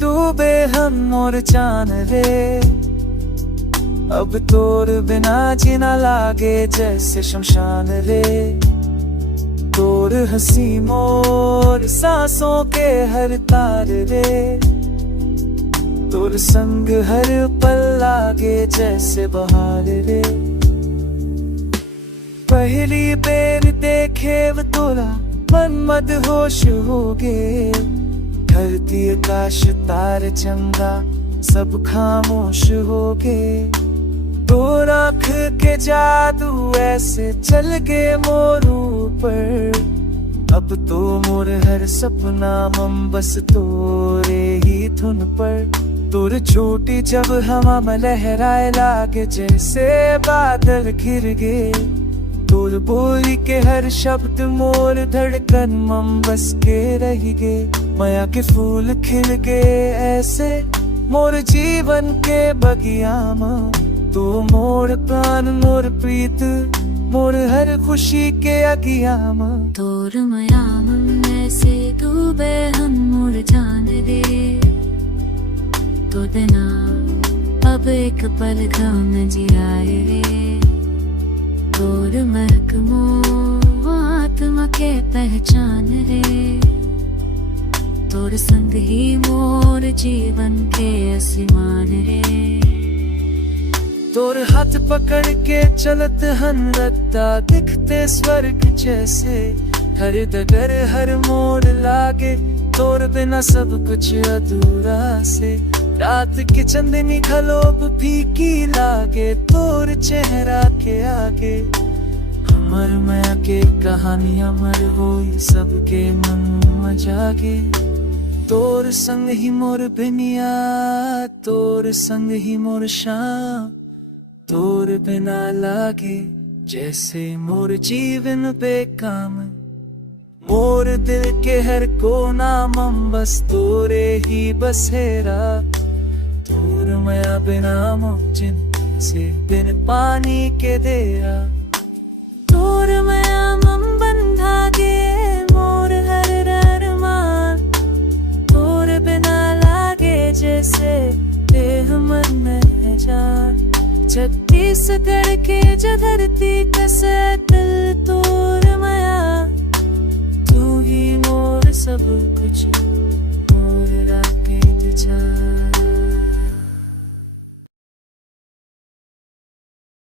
डूबे हम और चांद रे, अब तोर बिना जीना लागे जैसे शमशान रे। तोर हंसी मोर सांसों के हर तार रे, तोर संग हर पल लागे जैसे बहार रे। पहली बेर देखे वो तोरा मन मदहोश हो गे, धरती आकाश तार चंदा सब खामोश हो गे। तोर आँख के जादू ऐसे चल गे मोर ऊपर, अब तो मोर हर सपना मम बस तोरे ही धुन पर। तोर छोटी जब हवा में लहराए लागे जैसे बादल घिर गे, तोर बोली के हर शब्द मोर धड़कन मम बस के रह गे। माया के फूल खिल गे ऐसे मोर जीवन के बगिया में, तू मोर प्राण मोर प्रीत मोर हर खुशी के अगिया में। तोर माया मन ऐसे डूबे हम मोर जान रे, तो बिना अब एक पल घम जियाए रे। तोर महक मोर आत्मा के पहचान रे, तोर संग ही मोर जीवन के आसमान रे। तोर हाथ पकड़ के चलत हन लगता दिखते स्वर्ग जैसे, हर डगर हर मोड़ लागे तोर बिना सब कुछ अधूरा से। रात की चंदनी खलोब फीकी लागे तोर चेहरा के आगे, हमर माया के कहानी अमर होई सबके मन में जागे। तोर संग ही मोर बिनिया, तोर संग ही मोर शाम, तोर बिना लागे जैसे मोर जीवन बेकाम। मोर दिल के हर कोना मम बस तोरे ही बसेरा, तोर माया बिना मोचिन से बिन पानी के देरा। तोर माया मम बंधा गे मोर हर अरमान, तोर बिना लागे जैसे देह मन में है जान। छत्तीसगढ़ के जो धरती कसे दिल तोर माया, तू ही मोर सब कुछ मोर राखे विचार।